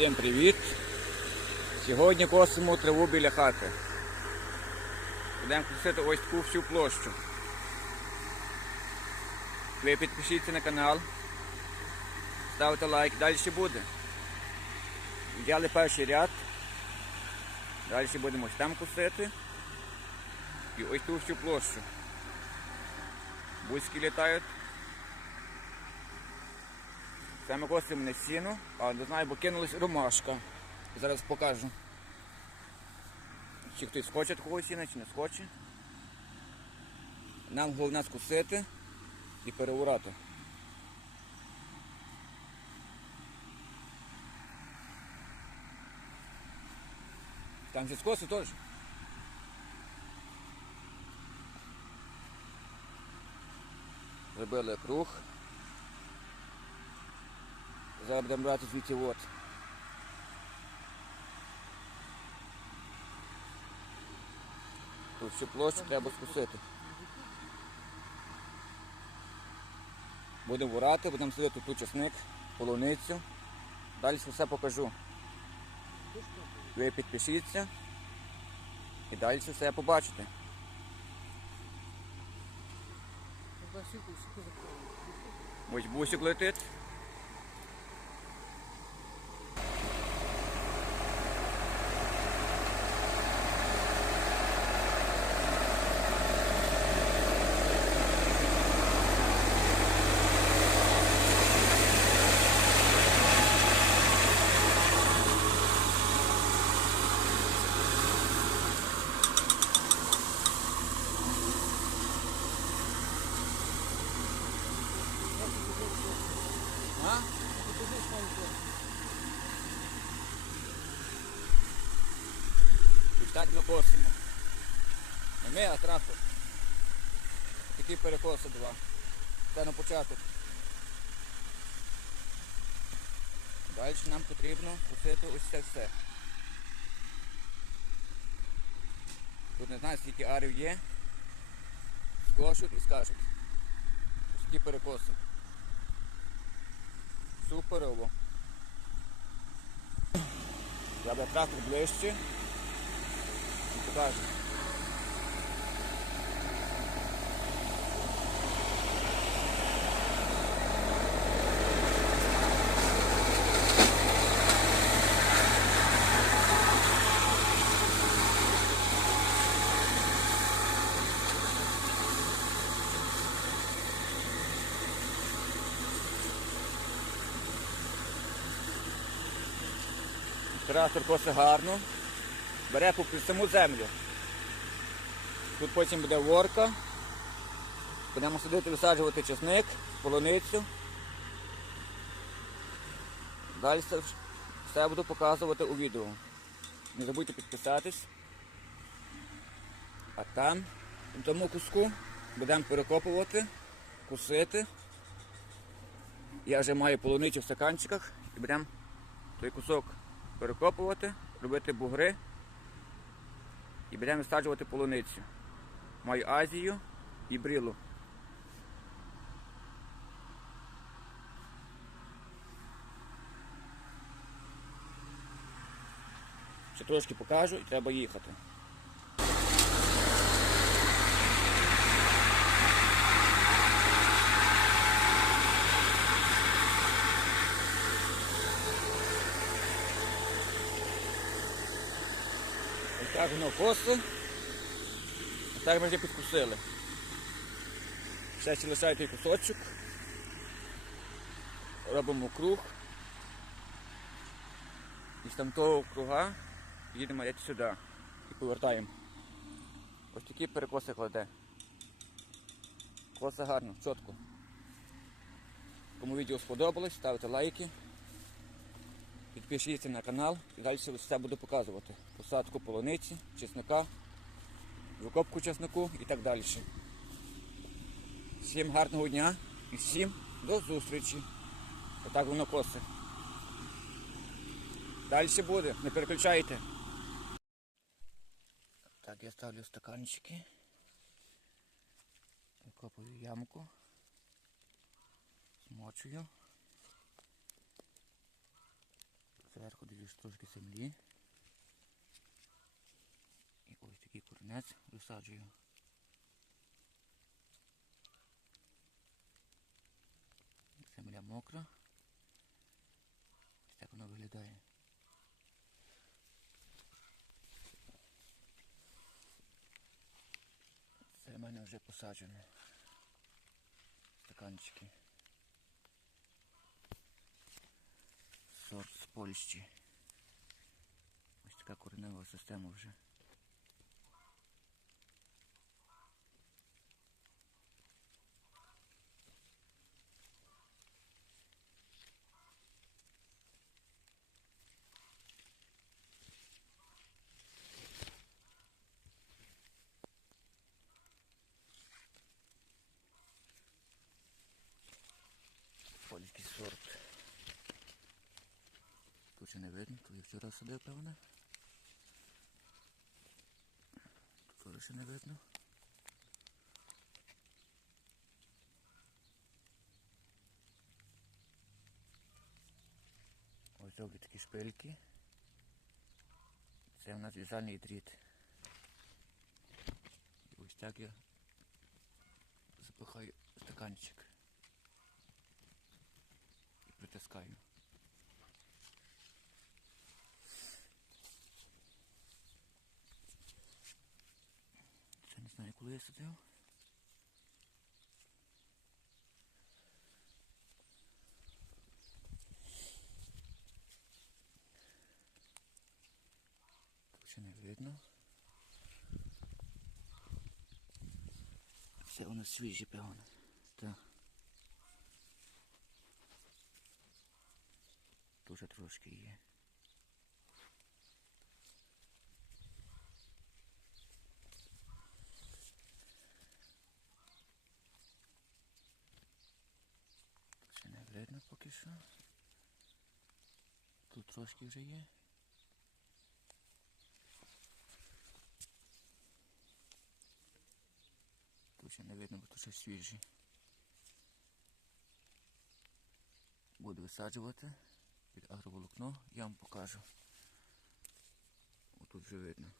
Всім привіт! Сьогодні косимо траву біля хати. Будемо косити ось таку всю площу. Ви підпишіться на канал, ставте лайк, далі буде. Взяли перший ряд. Далі будемо ось там косити. І ось ту всю площу. Бузьки літають. Це ми косимо не сіно, а не знаю, бо кинулась ромашка. Зараз покажу. Чи хтось хоче такого сіна, чи не схоче. Нам головне скусити і переурати. Там же скоси теж. Зробили круг. Зараз будемо брати звідси от. Тут всю площу треба скусити. Будемо урати, будемо садити тут чесник, полуницю. Далі все покажу. Ви підпишіться і далі все побачите. Ось бусик летить. А? І так ми косимо. Не ми, а трактор. Такі перекоси два. Це на початок. Далі нам потрібно кусити ось це все. Тут не знаю скільки арів є. Скошуть і скажуть. Ось такі перекоси. Суперово. Би трактор ближче покажу. Трактор коси гарно. Бере попри саму землю. Тут потім буде ворка. Будемо садити, висаджувати чесник, полуницю. Далі все, буду показувати у відео. Не забудьте підписатись. А там, в тому куску, будемо перекопувати, кусити. Я вже маю полуницю в стаканчиках і будемо той кусок перекопувати, робити бугри і будемо висаджувати полуницю. Маю Азію і брілу. Ще трошки покажу і треба їхати. Так воно коси. Ось так ми вже підкусили. Ще ще лишає той кусочок. Робимо круг. І з там того круга їдемо геть сюди і повертаємо. Ось такі перекоси кладе. Коса гарно, чітко. Кому відео сподобалось, ставте лайки. Підпишіться на канал і далі все буду показувати. Посадку полуниці, чесника, викопку чеснику і так далі. Всім гарного дня і всім до зустрічі. Отак воно косе. Далі буде, не переключайте. Так, я ставлю стаканчики. Викопую ямку. Змочую. Зверху дивлюсь трошки землі. І ось такий корінець висаджую. Земля мокра. Ось так воно виглядає. Це в мене вже посаджено. Стаканчики. Сорт з Польщі. Ось така коренева система вже. Видно, тут я вчора садив, певне. Тут теж ще не видно. Ось довгі такі шпильки. Це у нас в'язальний дріт. І ось так я запихаю стаканчик і притискаю. Це не знаю, коли я сидів. Тут ще не видно. Це у нас свіжі, певно. Так. Дуже трошки є. Тут ще не видно поки що. Тут трошки вже є. Тут ще не видно, бо тут ще свіжі. Буду висаджувати під агроволокно, я вам покажу. Отут вже видно.